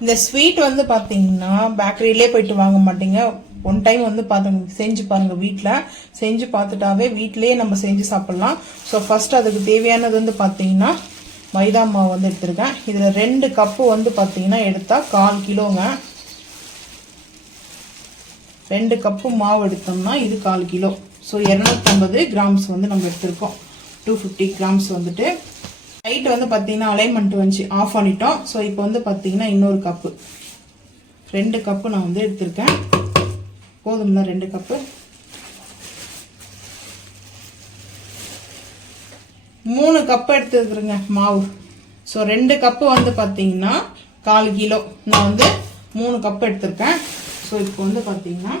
இந்த ஸ்வீட் வந்து பார்த்தீங்கன்னா பேக்கரியிலே போயிட்டு வாங்க மாட்டீங்க. ஒன் டைம் வந்து பார்த்துங்க செஞ்சு பாருங்க வீட்டில் செஞ்சு பார்த்துட்டாவே வீட்டிலேயே நம்ம செஞ்சு சாப்பிட்லாம். ஸோ ஃபர்ஸ்ட் அதுக்கு தேவையானது வந்து பார்த்தீங்கன்னா மைதா மாவு வந்து எடுத்திருக்கேன். இதில் ரெண்டு கப்பு வந்து பார்த்தீங்கன்னா எடுத்தால் கால் கிலோங்க. ரெண்டு கப்பு மாவு எடுத்தோம்னா இது கால் கிலோ. ஸோ இரநூத்தம்பது கிராம்ஸ் வந்து நம்ம எடுத்திருக்கோம். டூ ஃபிஃப்டி கிராம்ஸ் வந்துட்டு. நைட்டு வந்து பார்த்தீங்கன்னா அலைன்மெண்ட் வந்துச்சு ஆஃப் பண்ணிட்டோம். ஸோ இப்போ வந்து பார்த்தீங்கன்னா இன்னொரு கப்பு. ரெண்டு கப்பு நான் வந்து எடுத்திருக்கேன். போதும்ல ரெண்டு கப்பு மூணு கப்பு எடுத்துருக்குறேங்க மாவு. ஸோ ரெண்டு கப்பு வந்து பார்த்தீங்கன்னா கால் கிலோ. நான் வந்து மூணு கப்பு எடுத்திருக்கேன். ஸோ இப்போ வந்து பார்த்தீங்கன்னா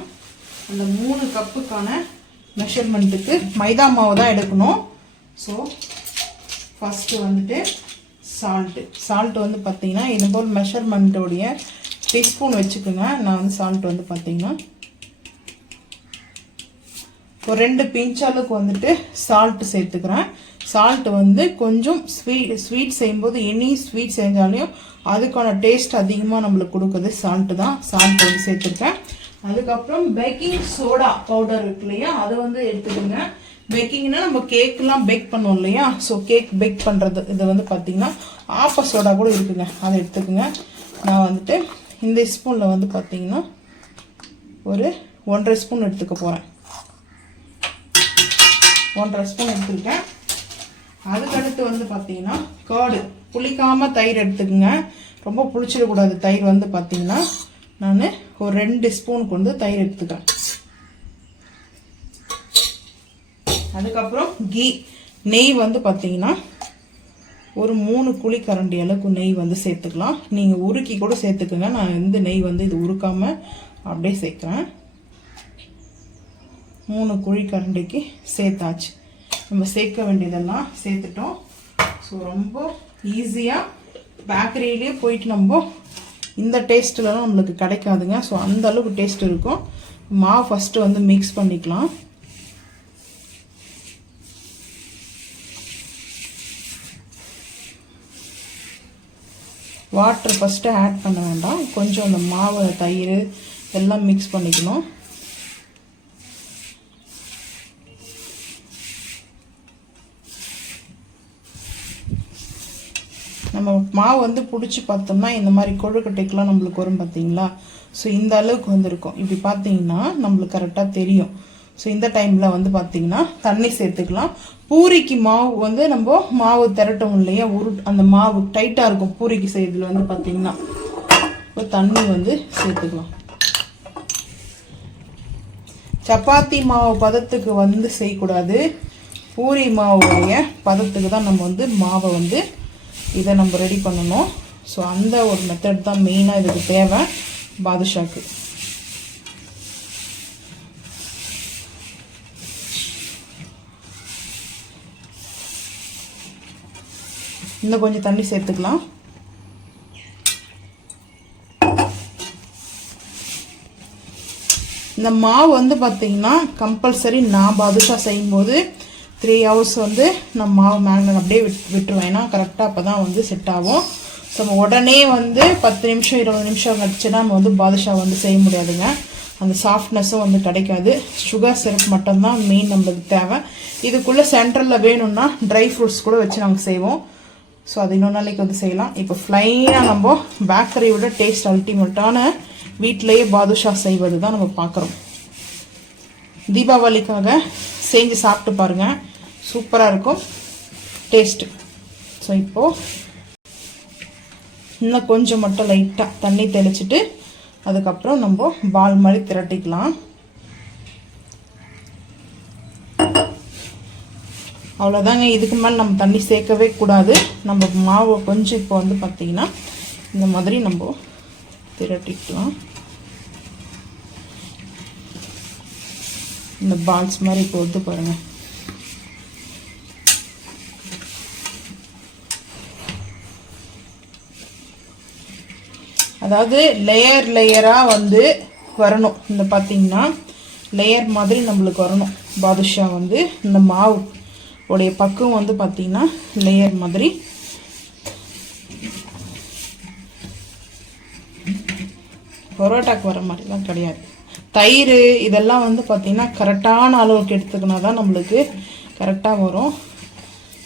அந்த மூணு கப்புக்கான மெஷர்மெண்ட்டுக்கு மைதா மாவு தான் எடுக்கணும். ஸோ ஃபஸ்ட்டு வந்துட்டு சால்ட்டு சால்ட் வந்து பார்த்தீங்கன்னா இது போல் மெஷர்மெண்ட்டோடைய டீஸ்பூன் வச்சுக்கோங்க. நான் வந்து சால்ட் வந்து பார்த்தீங்கன்னா ஒரு ரெண்டு பிஞ்ச் அளவுக்கு வந்துட்டு சால்ட் சேர்த்துக்கிறேன். சால்ட் வந்து கொஞ்சம் ஸ்வீட் ஸ்வீட் செய்யும்போது எனி ஸ்வீட் செஞ்சாலையும் அதுக்கான டேஸ்ட் அதிகமாக நம்மளுக்கு கொடுக்குறது சால்ட்டு தான். சால்ட் வந்து சேர்த்துருக்கேன் அதுக்கப்புறம் பேக்கிங் சோடா பவுடர் இருக்கு இல்லையா? அதை வந்து எடுத்துக்கோங்க. பேக்கிங்னா நம்ம கேக்கெலாம் பேக் பண்ணுவோம் இல்லையா? ஸோ கேக் பேக் பண்ணுறது இது வந்து பார்த்தீங்கன்னா ஆப்ப சோடா கூட இருக்குங்க. அதை எடுத்துக்கோங்க. நான் வந்துட்டு இந்த ஸ்பூனில் வந்து பார்த்தீங்கன்னா ஒரு ஒன்றரை ஸ்பூன் எடுத்துக்க போகிறேன் ஒன்றரை ஸ்பூன் எடுத்துருக்கேன் அதுக்கடுத்து வந்து பார்த்தீங்கன்னா கேர்டு புளிக்காமல் தயிர் எடுத்துக்கோங்க. ரொம்ப புளிச்சிடக்கூடாது தயிர் வந்து பார்த்தீங்கன்னா நான் ஒரு ரெண்டு ஸ்பூனுக்கு வந்து தயிர் எடுத்துக்கிறேன். அதுக்கப்புறம் கீ. நெய் வந்து பார்த்தீங்கன்னா ஒரு மூணு குழி கரண்டி அளவுக்கு நெய் வந்து சேர்த்துக்கலாம். நீங்கள் உருக்கி கூட சேர்த்துக்குங்க. நான் வந்து நெய் வந்து இது உருக்காமல் அப்படியே சேர்க்குறேன். மூணு குழி கரண்டிக்கு சேர்த்தாச்சு. நம்ம சேர்க்க வேண்டியதெல்லாம் சேர்த்துட்டோம். ஸோ ரொம்ப ஈஸியாக பேக்கரியிலே போயிட்டு நம்ம இந்த டேஸ்ட்லலாம் நம்மளுக்கு கிடைக்காதுங்க. ஸோ அந்த அளவுக்கு டேஸ்ட் இருக்கும். மாவு ஃபஸ்ட்டு வந்து மிக்ஸ் பண்ணிக்கலாம். வாட்டர் ஃபஸ்ட்டு ஆட் பண்ண வேண்டாம். கொஞ்சம் அந்த மாவு தயிர் எல்லாம் மிக்ஸ் பண்ணிக்கணும். நம்ம மாவு வந்து பிடிச்சி பார்த்தோம்னா இந்த மாதிரி கொழுக்கட்டைக்கெலாம் நம்மளுக்கு வரும் பார்த்தீங்களா? ஸோ இந்த அளவுக்கு வந்திருக்கும். இப்படி பார்த்தீங்கன்னா நம்மளுக்கு கரெக்டாக தெரியும். ஸோ இந்த டைமில் வந்து பார்த்தீங்கன்னா தண்ணி சேர்த்துக்கலாம். பூரிக்கு மாவு வந்து நம்ம மாவு திரட்டும் இல்லையா? உரு அந்த மாவு டைட்டாக இருக்கும். பூரிக்கு செய்யறதுல வந்து பார்த்தீங்கன்னா இப்போ தண்ணி வந்து சேர்த்துக்கலாம். சப்பாத்தி மாவு பதத்துக்கு வந்து செய்யக்கூடாது. பூரி மாவுடைய பதத்துக்கு தான் நம்ம வந்து மாவை வந்து இதை நம்ம ரெடி பண்ணணும். ஸோ அந்த ஒரு மெத்தட் தான் மெயினாக இதுக்கு தேவை. பாதுஷாக்கு. இன்னும் கொஞ்சம் தண்ணி சேர்த்துக்கலாம். இந்த மாவு வந்து பார்த்திங்கன்னா கம்பல்சரி நான் பாதுஷா செய்யும்போது த்ரீ ஹவர்ஸ் வந்து நம்ம மாவு மேலே அப்படியே விட் விட்டுருவேன். ஏன்னா கரெக்டாக அப்போ தான் வந்து செட் ஆகும். ஸோ நம்ம உடனே வந்து பத்து நிமிஷம் இருபது நிமிஷம் கழிச்சுன்னா நம்ம வந்து பாதுஷா வந்து செய்ய முடியாதுங்க. அந்த சாஃப்ட்னஸும் வந்து கிடைக்காது. சுகர் சிரப் மட்டும்தான் மெயின் நம்மளுக்கு தேவை. இதுக்குள்ளே சென்ட்ரலில் வேணும்னா ட்ரை ஃப்ரூட்ஸ் கூட வச்சு நாங்கள் செய்வோம். ஸோ அது இன்னொரு நாளைக்கு வந்து செய்யலாம். இப்போ ஃப்ளைனாக நம்ம பேக்கரியை விட டேஸ்ட் அல்டிமேட்டான வீட்டிலேயே பாதுஷா செய்வது தான் நம்ம பார்க்குறோம். தீபாவளிக்காக செஞ்சு சாப்பிட்டு பாருங்கள் சூப்பராக இருக்கும். டேஸ்ட்டு ஸோ இப்போது இன்னும் கொஞ்சம் மட்டும் லைட்டாக தண்ணி தெளிச்சிட்டு அதுக்கப்புறம் நம்ம பால் மாதிரி திரட்டிக்கலாம். அவ்வளோதாங்க இதுக்கு மேலே நம்ம தண்ணி சேர்க்கவே கூடாது. நம்ம மாவை கொஞ்சம் இப்போ வந்து பார்த்திங்கன்னா இந்த மாதிரி நம்ம திரட்டிக்கலாம். இந்த பால்ஸ் மாதிரி இப்போ வந்து பாருங்கள் அதாவது லேயர் லேயராக வந்து வரணும். இந்த பார்த்தீங்கன்னா லேயர் மாதிரி நம்மளுக்கு வரணும். பாதுஷா வந்து இந்த மாவு. உடைய பக்குவம் வந்து பார்த்தீங்கன்னா லேயர் மாதிரி. பரோட்டாக்கு வர மாதிரிலாம் கிடையாது. தயிர் இதெல்லாம் வந்து பார்த்திங்கன்னா கரெக்டான அளவுக்கு எடுத்துக்கினா தான் நம்மளுக்கு கரெக்டாக வரும்.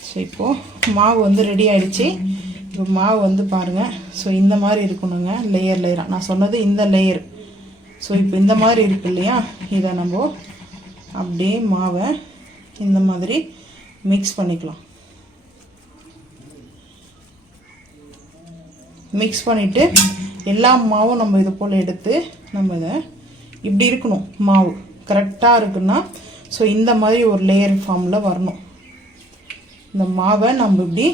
ஸோ இப்போது மாவு வந்து ரெடி ஆகிடுச்சி இப்போ மாவு வந்து பாருங்கள் ஸோ இந்த மாதிரி இருக்கணுங்க. லேயர் லேயராக நான் சொன்னது இந்த லேயர் ஸோ இப்போ இந்த மாதிரி இருக்கு இல்லையா? இதை நம்ம அப்படியே மாவை இந்த மாதிரி மிக்ஸ் பண்ணிக்கலாம். மிக்ஸ் பண்ணிவிட்டு எல்லா மாவும் நம்ம இது போல் எடுத்து நம்ம இதை இப்படி இருக்கணும் மாவு. கரெக்டாக இருக்குன்னா ஸோ இந்த மாதிரி ஒரு லேயர் ஃபார்மில் வரணும். இந்த மாவை நம்ம இப்படி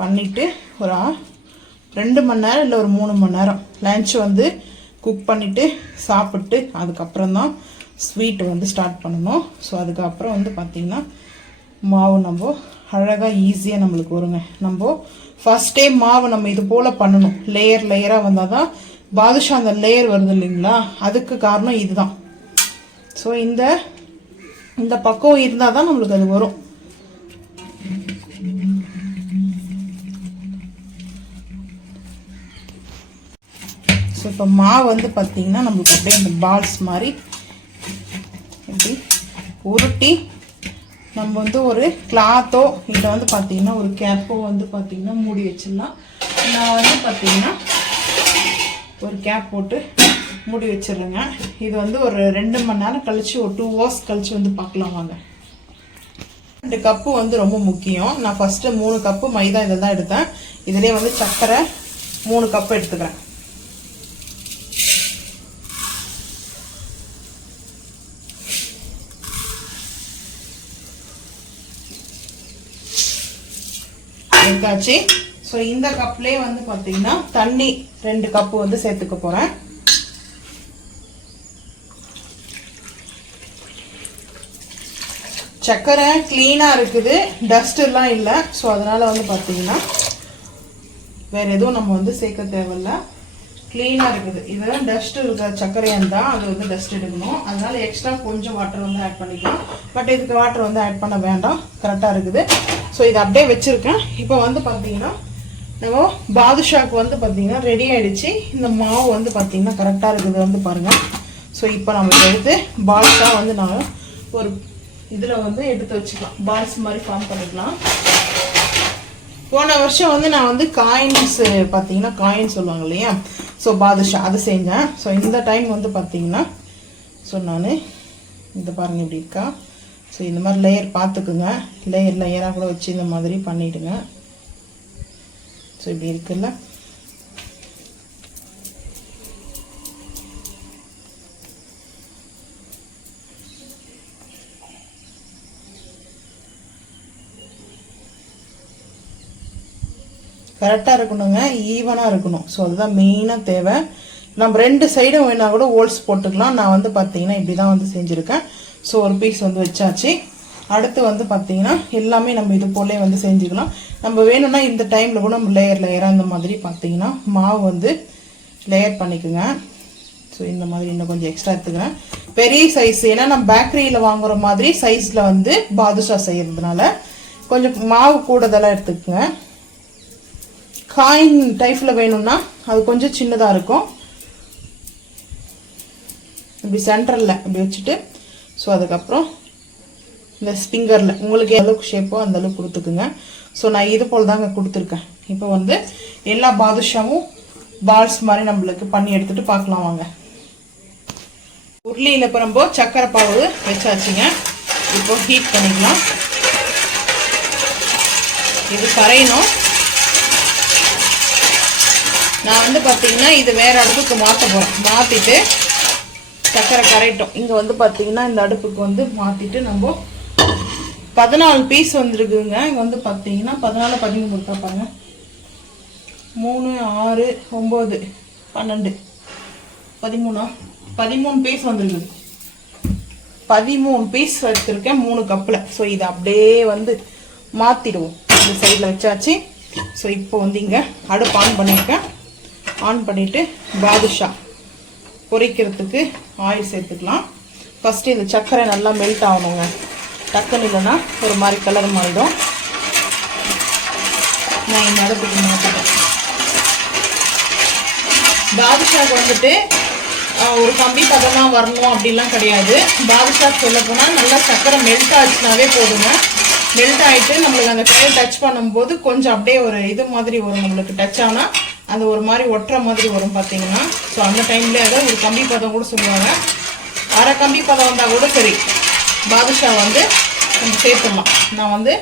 பண்ணிவிட்டு ஒரு ரெண்டு மணி நேரம் இல்லை ஒரு மூணு மணி நேரம். லன்ச் வந்து குக் பண்ணிவிட்டு சாப்பிட்டு அதுக்கப்புறம் தான் ஸ்வீட் வந்து ஸ்டார்ட் பண்ணணும். ஸோ அதுக்கப்புறம் வந்து பார்த்திங்கன்னா மாவு நம்ம அழகாக ஈஸியாக நம்மளுக்கு வருங்க. நம்ம ஃபஸ்ட்டே மாவு நம்ம இது போல் பண்ணணும். லேயர் லேயராக வந்தால் தான் பாதுஷா அந்த லேயர் வருது இல்லைங்களா? அதுக்கு காரணம் இதுதான். ஸோ இந்த இந்த பக்கம் இருந்தால் தான் நம்மளுக்கு அது வரும். ஸோ இப்போ மாவு வந்து பார்த்தீங்கன்னா நம்மளுக்கு அப்படியே அந்த பால்ஸ் மாதிரி இப்படி உருட்டி நம்ம வந்து ஒரு கிளாத்தோ இல்லை வந்து பார்த்தீங்கன்னா ஒரு கேப்போ வந்து பார்த்திங்கன்னா மூடி வச்சிடலாம். நான் வந்து பார்த்திங்கன்னா ஒரு கேப் போட்டு மூடி வச்சிடுறேங்க. இது வந்து ஒரு ரெண்டு மணி நேரம் கழித்து ஒரு டூ ஹவர்ஸ் கழித்து வந்து பார்க்கலாம் வாங்க. ரெண்டு கப்பு வந்து ரொம்ப முக்கியம். நான் ஃபஸ்ட்டு மூணு கப்பு மைதா இதை தான் எடுத்தேன். இதுலேயே வந்து சர்க்கரை மூணு கப்பு எடுத்துக்கிறேன். எடுத்தாச்சு ஸோ இந்த கப்லேயே வந்து பார்த்தீங்கன்னா தண்ணி ரெண்டு கப்பு வந்து சேர்த்துக்க போகிறேன் சர்க்கரை க்ளீனாக இருக்குது. டஸ்ட்டுலாம் இல்லை. ஸோ அதனால் வந்து பார்த்தீங்கன்னா வேறு எதுவும் நம்ம வந்து சேர்க்க தேவையில்ல. க்ளீனாக இருக்குது. இதெல்லாம் டஸ்ட் இருக்கிற சர்க்கரையாக இருந்தால் அது வந்து டஸ்ட் எடுக்கணும். அதனால் எக்ஸ்ட்ரா கொஞ்சம் வாட்டர் வந்து ஆட் பண்ணிக்கலாம். பட் இதுக்கு வாட்டர் வந்து ஆட் பண்ண வேண்டாம். கரெக்டாக இருக்குது. ஸோ இதை அப்படியே வச்சுருக்கேன். இப்போ வந்து பார்த்தீங்கன்னா நம்ம பாதுஷாக்கு வந்து பார்த்தீங்கன்னா ரெடி ஆகிடுச்சு இந்த மாவு வந்து பார்த்தீங்கன்னா கரெக்டாக இருக்குது. வந்து பாருங்கள் ஸோ இப்போ நம்ம எடுத்து பால்ஸாக வந்து நான் ஒரு இதில் வந்து எடுத்து வச்சுக்கலாம். பால்ஸ் மாதிரி ஃபார்ம் பண்ணிக்கலாம். போன வருஷம் வந்து நான் வந்து காயின்ஸ் பார்த்தீங்கன்னா காயின் சொல்லுவாங்க இல்லையா? ஸோ பாதுஷா அது செஞ்சேன். ஸோ இந்த டைம் வந்து பார்த்தீங்கன்னா ஸோ நான் இந்த பாருங்க இப்படி இருக்கா? ஸோ இந்த மாதிரி லேயர் பார்த்துக்குங்க. லேயர் லேயராக கூட வச்சு இந்த மாதிரி பண்ணிவிடுங்க ஸோ இப்படி இருக்குல்ல? கரெக்டாக இருக்கணுங்க ஈவனாக இருக்கணும். ஸோ அதுதான் மெயினாக தேவை. நம்ம ரெண்டு சைடும் வேணால் கூட ஹோல்ஸ் போட்டுக்கலாம். நான் வந்து பார்த்தீங்கன்னா இப்படி தான் வந்து செஞ்சுருக்கேன். ஸோ ஒரு பீஸ் வந்து வச்சாச்சு. அடுத்து வந்து பார்த்தீங்கன்னா எல்லாமே நம்ம இது போலே வந்து செஞ்சுக்கலாம். நம்ம வேணும்னா இந்த டைமில் கூட நம்ம லேயர் லேயராக இந்த மாதிரி பார்த்தீங்கன்னா மாவு வந்து லேயர் பண்ணிக்கோங்க. ஸோ இந்த மாதிரி இன்னும் கொஞ்சம் எக்ஸ்ட்ரா எடுத்துக்கிறேன். பெரிய சைஸ் ஏன்னா நம்ம பேக்கரியில் வாங்குற மாதிரி சைஸில் வந்து பாதுஷா செய்கிறதுனால கொஞ்சம் மாவு கூடுதலாக எடுத்துக்கோங்க. காயின் டைப்பில் வேணும்னா அது கொஞ்சம் சின்னதாக இருக்கும். இப்படி சென்டரில் இப்படி வச்சுட்டு ஸோ அதுக்கப்புறம் இந்த ஸ்பிங்கரில் உங்களுக்கு எந்த ஷேப்போ அந்த அளவுக்கு கொடுத்துக்குங்க. ஸோ நான் இது போல் தாங்க கொடுத்துருக்கேன். இப்போ வந்து எல்லா பாதுஷாவும் பால்ஸ் மாதிரி நம்மளுக்கு பண்ணி எடுத்துட்டு பார்க்கலாம் வாங்க. உருளியில் இப்போ நம்ம சக்கரை பாவு வச்சாச்சுங்க. இப்போ ஹீட் பண்ணிக்கலாம். இது கரையணும். நான் வந்து பார்த்தீங்கன்னா இது வேறு இடத்துக்கு மாற்ற போகிறேன் மாற்றிட்டு சக்கரை கரையிட்டோம். இங்கே வந்து பார்த்தீங்கன்னா இந்த அடுப்புக்கு வந்து மாற்றிட்டு நம்ம பதினாலு பீஸ் வந்துருக்குங்க இங்கே வந்து பார்த்தீங்கன்னா பதினாலு பதிமூணு கொடுத்தா பாருங்க. மூணு ஆறு ஒம்பது பன்னெண்டு. பதிமூணா? பதிமூணு பீஸ் வந்துருக்குது. பதிமூணு பீஸ் எடுத்திருக்கேன் மூணு கப்பில். ஸோ இதை அப்படியே வந்து மாற்றிடுவோம் இந்த சைடில் வச்சாச்சு. ஸோ இப்போ வந்து இங்கே அடுப்பு ஆன் பண்ணியிருக்கேன் ஆன் பண்ணிவிட்டு பாதுஷா. பொரிக்கிறதுக்கு ஆயில் சேர்த்துக்கலாம். ஃபஸ்ட்டு இந்த சர்க்கரை நல்லா மெல்ட் ஆகணுங்க. டக்குன்னு இல்லைன்னா ஒரு மாதிரி கலர் மாறிடும். நான் இந்த அடுப்புக்கு மாற்றிட்டேன் பாதுஷாக்கு வந்துட்டு ஒரு கம்பி பதமாக வரணும் அப்படிலாம் கிடையாது. பாதுஷாக்கு சொல்ல போனால் நல்லா சக்கரை மெல்ட் ஆச்சுனாவே போதுங்க. மெல்ட் ஆயிட்டு நம்மளுக்கு அந்த கையை டச் பண்ணும்போது கொஞ்சம் அப்படியே ஒரு இது மாதிரி வரும் நம்மளுக்கு டச் ஆனால் அந்த ஒரு மாதிரி ஒட்டுற மாதிரி வரும் பார்த்தீங்கன்னா. ஸோ அந்த டைமில் ஏதோ ஒரு கம்பி பதம் கூட சொல்லுவாங்க. அரை கம்பி பதம் வந்தால் கூட சரி. பாதுஷா வந்து நம்ம சேர்த்துடலாம். நான் வந்து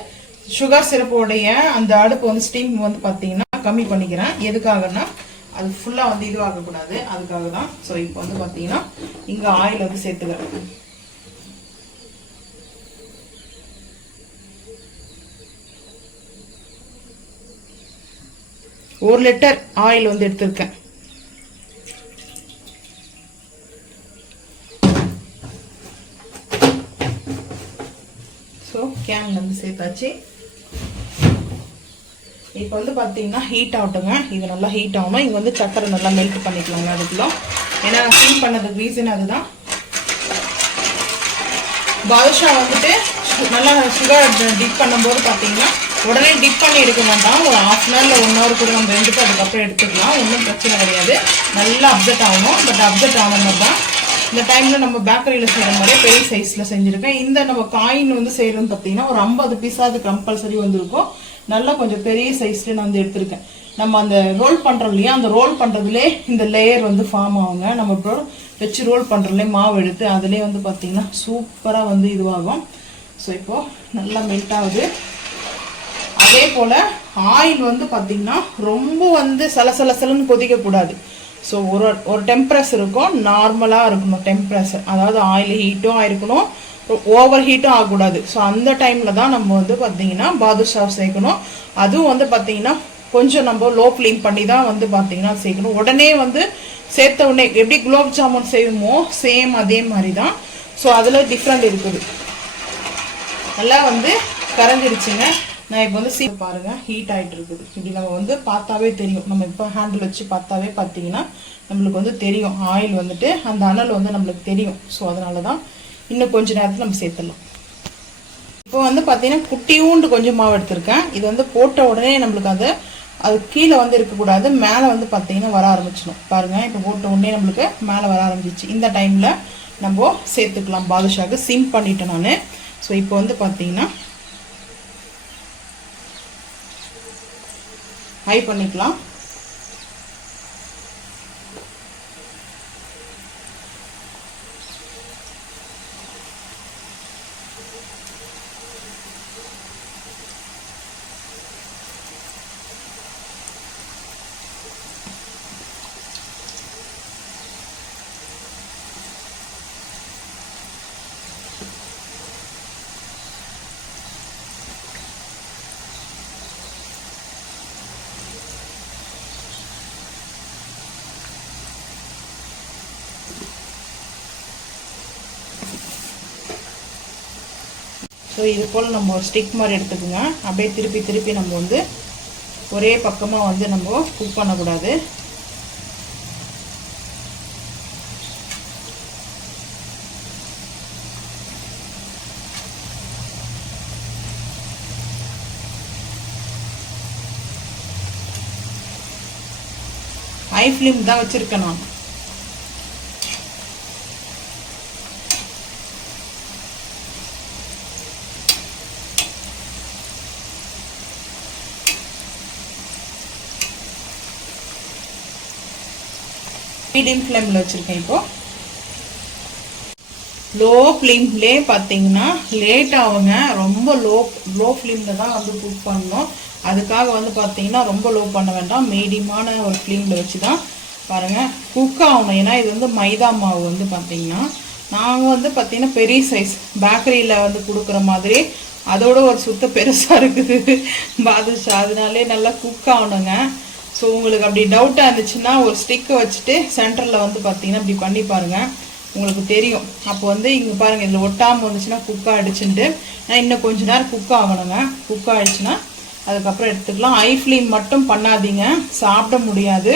சுகர் சிரப்போடைய அந்த அடுப்பு வந்து ஸ்டீம் வந்து பார்த்தீங்கன்னா கம்மி பண்ணிக்கிறேன். எதுக்காகன்னா அது ஃபுல்லாக வந்து இதுவாகக்கூடாது. அதுக்காக தான் ஸோ இப்போ வந்து பார்த்தீங்கன்னா இங்கே ஆயில் வந்து சேர்த்துக்கிறேன். ஒரு லிட்டர் ஆயில் வந்து எடுத்திருக்கேன். ஸோ கேன் வந்து சேர்த்தாச்சு. இப்போ வந்து பார்த்தீங்கன்னா ஹீட் ஆகட்டுங்க. இது நல்லா ஹீட் ஆகணும். இங்கே வந்து சக்கரை நல்லா மெல்ட் பண்ணிக்கலாங்க அதுக்குள்ள. ஏன்னா ஹீட் பண்ணதுக்கு ரீசன் அதுதான். பாதுஷா வந்துட்டு நல்லா சுகர் டிப் பண்ணும்போது பார்த்தீங்கன்னா உடனே டிப் பண்ணி எடுக்க வேண்டாம் ஒரு ஹாஃப் அன் ஹவரில் ஒன் ஹவர் கூட நம்ம ரெண்டுட்டு அதுக்கப்புறம் எடுத்துக்கலாம். ஒன்றும் பிரச்சனை கிடையாது. நல்லா அப்செட் ஆகணும். பட் அப்செட் ஆன மாதிரி தான் இந்த டைமில் நம்ம பேக்கரியில் செய்கிற மாதிரியே பெரிய சைஸில் செஞ்சுருக்கேன். இந்த நம்ம காயின் வந்து செய்கிறதுன்னு பார்த்தீங்கன்னா ஒரு ஐம்பது அது கம்பல்சரி வந்திருக்கும். நல்லா கொஞ்சம் பெரிய சைஸில் நான் வந்து எடுத்திருக்கேன். நம்ம அந்த ரோல் பண்ணுறோம் இல்லையா? அந்த ரோல் பண்ணுறதுலே இந்த லேயர் வந்து ஃபார்ம் ஆகுங்க. நம்ம இப்போ வச்சு ரோல் பண்ணுறதுலே மாவு எடுத்து அதுலேயே வந்து பார்த்தீங்கன்னா சூப்பராக வந்து இதுவாகும். ஸோ இப்போது நல்லா மெல்ட் ஆகுது. அதே போல் ஆயில் வந்து பார்த்திங்கன்னா ரொம்ப வந்து சலசலசலன்னு கொதிக்கக்கூடாது ஸோ ஒரு ஒரு டெம்பரேச்சர் இருக்கும் நார்மலாக இருக்கணும் டெம்ப்ரஸர் அதாவது ஆயில் ஹீட்டும் ஆயிருக்கணும் ஓவர் ஹீட்டும் ஆகக்கூடாது. ஸோ அந்த டைமில் தான் நம்ம வந்து பார்த்திங்கன்னா பாதுஷா சேர்க்கணும். அதுவும் வந்து பார்த்திங்கன்னா கொஞ்சம் நம்ம லோ ஃப்ளேம் பண்ணி தான் வந்து பார்த்திங்கன்னா சேர்க்கணும். உடனே வந்து சேர்த்த உடனே எப்படி குலோப் ஜாமுன் செய்வோமோ சேம் அதே மாதிரி தான். ஸோ அதில் டிஃப்ரெண்ட் இருக்குது. நல்லா வந்து கரைஞ்சிருச்சுங்க. நான் இப்போ வந்து சீ பாருங்க. ஹீட் ஆயிட்டு இருக்குது இப்படி நம்ம வந்து பார்த்தாவே தெரியும். நம்ம இப்போ ஹேண்டில் வச்சு பார்த்தாவே பார்த்தீங்கன்னா நம்மளுக்கு வந்து தெரியும். ஆயில் வந்துட்டு அந்த அனல் வந்து நம்மளுக்கு தெரியும். ஸோ அதனால தான் இன்னும் கொஞ்ச நேரத்தில் நம்ம சேர்த்துடலாம். இப்போ வந்து பார்த்தீங்கன்னா குட்டியூண்டு கொஞ்சம் மாவு எடுத்திருக்கேன். இது வந்து போட்ட உடனே நம்மளுக்கு அது அது கீழே வந்து இருக்கக்கூடாது. மேலே வந்து பார்த்தீங்கன்னா வர ஆரம்பிச்சிடும். பாருங்க இப்போ போட்ட உடனே நம்மளுக்கு மேலே வர ஆரம்பிச்சிச்சு. இந்த டைமில் நம்ம சேர்த்துக்கலாம். பாதுஷாவுக்கு சிம் பண்ணிட்டேன் நான். ஸோ இப்போ வந்து பார்த்தீங்கன்னா ஹை பண்ணிக்கலாம். ஸோ இது போல் நம்ம ஒரு ஸ்டிக் மாதிரி எடுத்துக்கோங்க. அப்படியே திருப்பி திருப்பி நம்ம வந்து ஒரே பக்கமாக வந்து நம்ம குக் பண்ணக்கூடாது. ஐ ஃப்ளேம் தான் வச்சுருக்கேன் நான். மீடியம் ஃப்ளேமில் வச்சுருக்கேன் இப்போது லோ ஃப்ளேம்லே பார்த்தீங்கன்னா லேட் ஆகுங்க. ரொம்ப லோ லோ ஃப்ளேமில் தான் வந்து குக் பண்ணணும். அதுக்காக வந்து பார்த்தீங்கன்னா ரொம்ப லோ பண்ண வேண்டாம். மீடியமான ஒரு ஃப்ளேமில் வச்சு தான் பாருங்கள் குக் ஆகணும். ஏன்னா இது வந்து மைதா மாவு வந்து பார்த்தீங்கன்னா நாங்கள் வந்து பார்த்தீங்கன்னா பெரிய சைஸ் பேக்கரியில் வந்து கொடுக்குற மாதிரி அதோட ஒரு சுத்த பெருசாக இருக்குது. பாதுஷா அதனாலே நல்லா குக் ஆகணுங்க. ஸோ உங்களுக்கு அப்படி டவுட்டாக இருந்துச்சுன்னா ஒரு ஸ்டிக்கை வச்சுட்டு சென்டரில் வந்து பார்த்தீங்கன்னா இப்படி பண்ணி பாருங்கள் உங்களுக்கு தெரியும். அப்போ வந்து இங்கே பாருங்கள் இதில் ஒட்டாமல் வந்துச்சுன்னா குக் ஆகிடுச்சுன்ட்டு நான் இன்னும் கொஞ்ச நேரம் குக் ஆகணுங்க. குக் ஆகிடுச்சுன்னா அதுக்கப்புறம் எடுத்துக்கலாம். ஐ ஃப்ளேம் மட்டும் பண்ணாதீங்க. சாப்பிட முடியாது.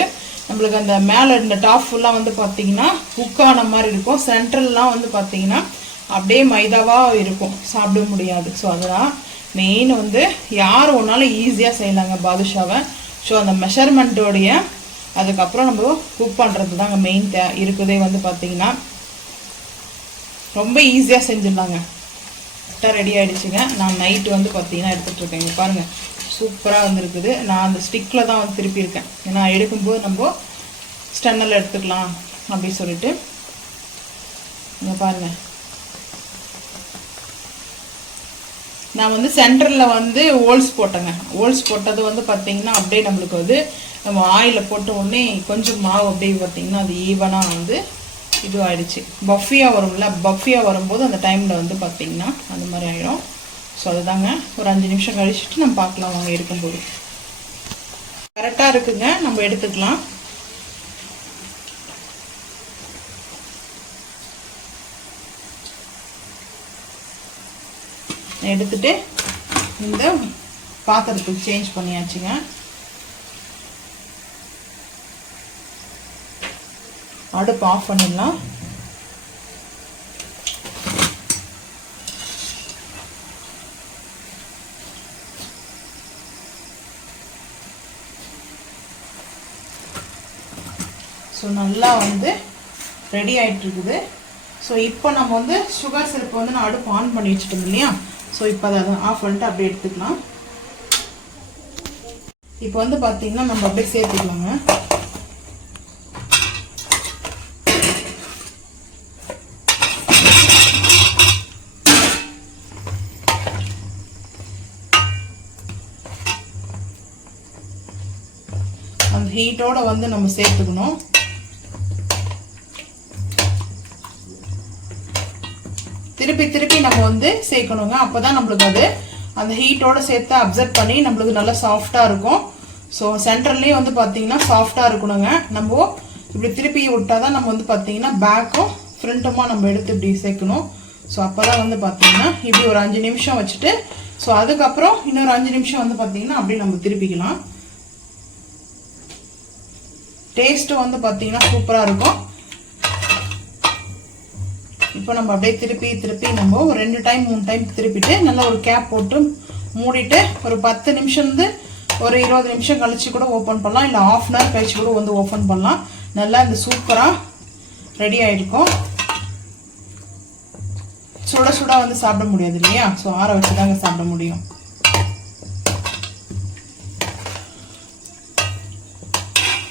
நம்மளுக்கு அந்த மேலே இந்த டாப் ஃபுல்லாக வந்து பார்த்தீங்கன்னா குக் ஆன மாதிரி இருக்கும். சென்ட்ரல்லாம் வந்து பார்த்தீங்கன்னா அப்படியே மைதாவாக இருக்கும். சாப்பிட முடியாது. ஸோ அதெல்லாம் மெயின் வந்து யார் ஒன்றாலும் ஈஸியாக செய்யலாங்க பாதுஷாவை. ஸோ அந்த மெஷர்மெண்ட்டோடைய அதுக்கப்புறம் நம்ம குக் பண்ணுறது தாங்க மெயின் தே இருக்குதே வந்து பார்த்தீங்கன்னா ரொம்ப ஈஸியாக செஞ்சிடலாங்க. கரெக்டாக ரெடி ஆகிடுச்சுங்க நான் நைட்டு வந்து பார்த்தீங்கன்னா எடுத்துகிட்டு இருக்கேன் பாருங்கள் சூப்பராக வந்துருக்குது. நான் அந்த ஸ்டிக்கில் தான் வந்து திருப்பியிருக்கேன். ஏன்னா எடுக்கும்போது நம்ம ஸ்டன்னரில் எடுத்துக்கலாம் அப்படின்னு சொல்லிட்டு. இங்கே பாருங்கள் நான் வந்து சென்டரில் வந்து ஓல்ஸ் போட்டேங்க. ஓல்ஸ் போட்டது வந்து பார்த்திங்கன்னா அப்படியே நம்மளுக்கு வந்து நம்ம ஆயிலில் போட்ட உடனே கொஞ்சம் மாவு அப்படியே பார்த்தீங்கன்னா அது ஈவனாக வந்து இது ஆயிடுச்சு பஃபியாக வரும்ல பஃபியாக வரும்போது அந்த டைமில் வந்து பார்த்திங்கன்னா அந்த மாதிரி ஆகிடும் ஸோ அதுதாங்க. ஒரு அஞ்சு நிமிஷம் கழிச்சுட்டு நம்ம பார்க்கலாம் வாங்க எடுக்கும்போது. கரெக்டாக இருக்குங்க. நம்ம எடுத்துக்கலாம். எடுத்துட்டு இந்த பாத்திரத்துக்கு சேஞ்ச் பண்ணியாச்சுங்க. அடுப்பு ஆஃப் பண்ணிடலாம். ஸோ நல்லா வந்து ரெடி ஆகிட்டு இருக்குது ஸோ இப்போ நம்ம வந்து சுகர் சிரப் வந்து நான் அடுப்பு ஆன் பண்ணி வச்சுட்டோம் இல்லையா? ஸோ இப்போ அதை ஆஃப் பண்ணிட்டு அப்படியே எடுத்துக்கலாம். இப்போ வந்து பார்த்தீங்கன்னா நம்ம அப்படியே சேர்த்துக்கலாங்க. அந்த ஹீட்டோட வந்து நம்ம சேர்த்துக்கணும். திருப்பி திருப்பி நம்ம வந்து சேர்க்கணுங்க. அப்பதான் நம்மளுக்கு அது அந்த ஹீட்டோட சேர்த்து அப்சர்வ் பண்ணி நம்மளுக்கு நல்லா சாஃப்டா இருக்கும். ஸோ சென்டர்லேயும் வந்து பார்த்தீங்கன்னா சாஃப்டா இருக்கணுங்க. நம்ம இப்படி திருப்பி விட்டாதான் நம்ம வந்து பார்த்தீங்கன்னா பேக்கும் ஃப்ரண்ட்டுமா நம்ம எடுத்து இப்படி சேர்க்கணும். ஸோ அப்போதான் வந்து பார்த்தீங்கன்னா இப்படி ஒரு அஞ்சு நிமிஷம் வச்சுட்டு ஸோ அதுக்கப்புறம் இன்னொரு அஞ்சு நிமிஷம் வந்து பார்த்தீங்கன்னா அப்படியே நம்ம திருப்பிக்கலாம். டேஸ்ட்டு வந்து பார்த்தீங்கன்னா சூப்பராக இருக்கும். இப்போ நம்ம அப்படியே திருப்பி திருப்பி நம்ம ஒரு ரெண்டு டைம் மூணு டைம் திருப்பிட்டு நல்லா ஒரு கேப் போட்டு மூடிட்டு ஒரு பத்து நிமிஷம் வந்து ஒரு இருபது நிமிஷம் கழிச்சு கூட ஓப்பன் பண்ணலாம். இல்லை ஆஃப் அன் ஹவர் கழிச்சு கூட வந்து ஓப்பன் பண்ணலாம். நல்லா இந்த சூப்பராக ரெடி ஆகிருக்கும் சுட சுட வந்து சாப்பிட முடியாது இல்லையா? ஸோ ஆற வச்சு தாங்க சாப்பிட முடியும்.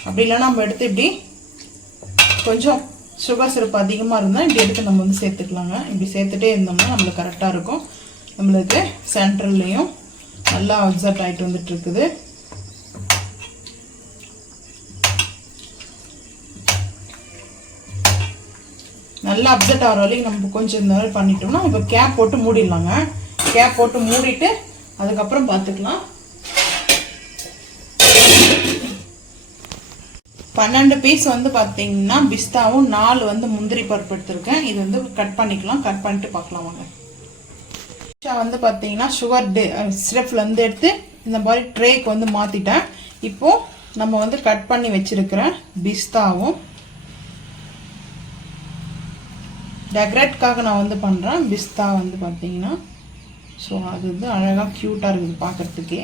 அப்படி இல்லைன்னா நம்ம எடுத்து இப்படி கொஞ்சம் சுகர் சிரப் அதிகமாக இருந்தால் இப்படி எடுத்து நம்ம வந்து சேர்த்துக்கலாங்க. இப்படி சேர்த்துட்டே இருந்தோம்னா நம்மளுக்கு கரெக்டாக இருக்கும். நம்மளுக்கு சென்ட்ரல்லையும் நல்லா அப்சர்ட் ஆகிட்டு வந்துட்டு இருக்குது. நல்லா அப்செட் ஆகிற வரைக்கும் நம்ம கொஞ்சம் இந்த மாதிரி பண்ணிட்டோம்னா இப்போ கேப் போட்டு மூடிடலாங்க. கேப் போட்டு மூடிட்டு அதுக்கப்புறம் பார்த்துக்கலாம். பன்னெண்டு பீஸ் வந்து பார்த்தீங்கன்னா பிஸ்தாவும் நாலு வந்து முந்திரி பருப்பு எடுத்திருக்கேன். இது வந்து கட் பண்ணிக்கலாம். கட் பண்ணிட்டு பார்க்கலாம் வாங்க. வந்து பார்த்தீங்கன்னா சுகர் டே சிரப்லேருந்து எடுத்து இந்த மாதிரி ட்ரேக்கு வந்து மாற்றிட்டேன் இப்போது நம்ம வந்து கட் பண்ணி வச்சிருக்கிற பிஸ்தாவும் டெக்ரேட்காக நான் வந்து பண்ணுறேன் பிஸ்தா வந்து பார்த்தீங்கன்னா ஸோ அது வந்து அழகாக க்யூட்டாக இருக்குது பார்க்குறதுக்கே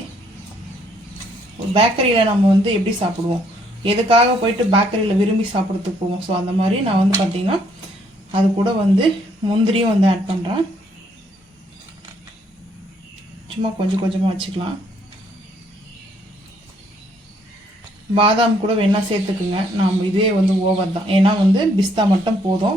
ஒரு பேக்கரியில் நம்ம வந்து எப்படி சாப்பிடுவோம்? எதுக்காக போயிட்டு பேக்கரியில் விரும்பி சாப்பிட்றதுக்கு போவோம்? ஸோ அந்த மாதிரி நான் வந்து பார்த்தீங்கன்னா அது கூட வந்து முந்திரியும் வந்து ஆட் பண்ணுறேன் சும்மா கொஞ்சம் கொஞ்சமாக வச்சுக்கலாம். பாதாம் கூட வேணா சேர்த்துக்குங்க. நாம் இதே வந்து ஓவர் தான். ஏன்னா வந்து பிஸ்தா மட்டும் போதும்.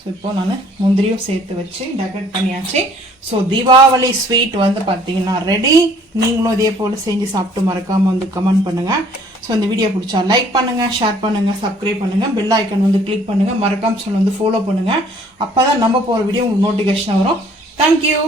ஸோ இப்போ நான் முந்திரியும் சேர்த்து வச்சு டெக்கரேட் பண்ணியாச்சு. ஸோ தீபாவளி ஸ்வீட் வந்து பார்த்தீங்கன்னா ரெடி நீங்களும் இதே போல் செஞ்சு சாப்பிட்டு மறக்காமல் வந்து கமெண்ட் பண்ணுங்கள் ஸோ இந்த வீடியோ பிடிச்சா லைக் பண்ணுங்கள் ஷேர் பண்ணுங்கள் சப்ஸ்கிரைப் பண்ணுங்கள் பெல் ஐக்கன் வந்து கிளிக் பண்ணுங்கள் மறக்காம சொல்ல வந்து ஃபாலோ பண்ணுங்கள் அப்போ தான் நம்ம போகிற வீடியோ உங்களுக்கு நோட்டிஃபிகேஷன் வரும். தேங்க்யூ